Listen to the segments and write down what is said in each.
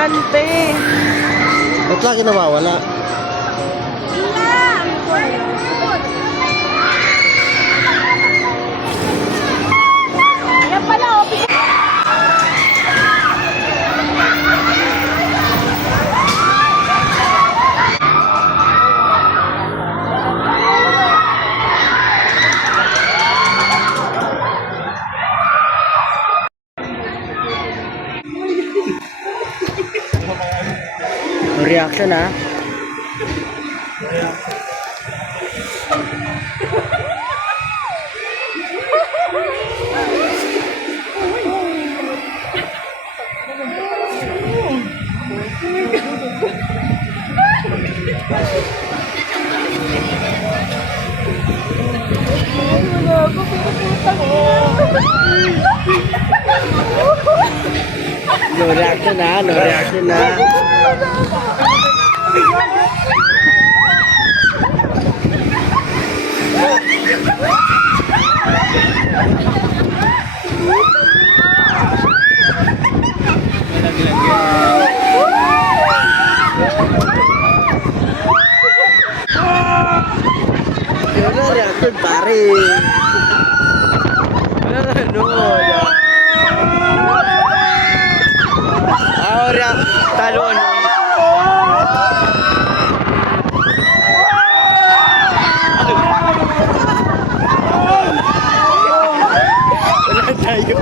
ante. Ba't lagi nawawala? Yan pala, oh. Reaction ah. No reaction na, no reaction na. No reaction pare. No. Ahora talon. Wala tayo.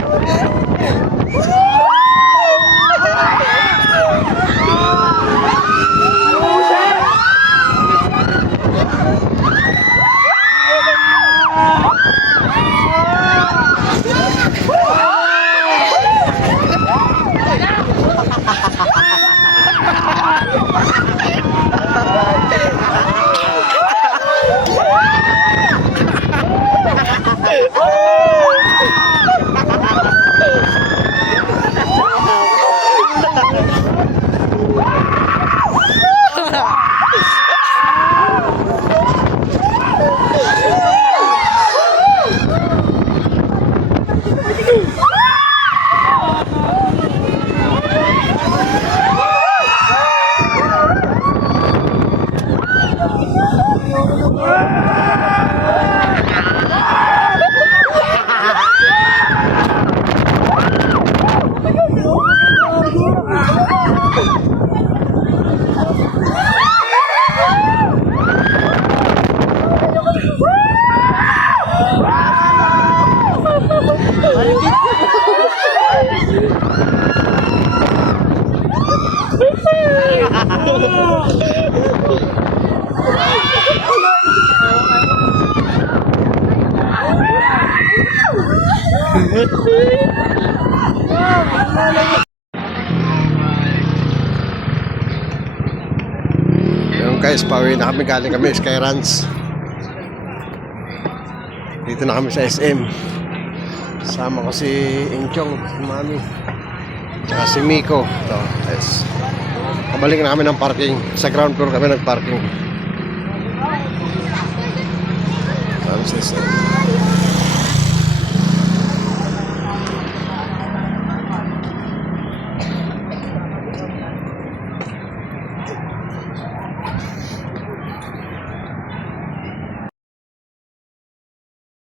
Yung guys, pauwi na kami, galing kami Sky Ranch. Dito na kami sa SM. Sama ko si Inchong, si Mami, tsaka si Miko. Ito, guys. Kabalik na kami ng parking. Sa ground floor kami nag-parking. Saan sa SM?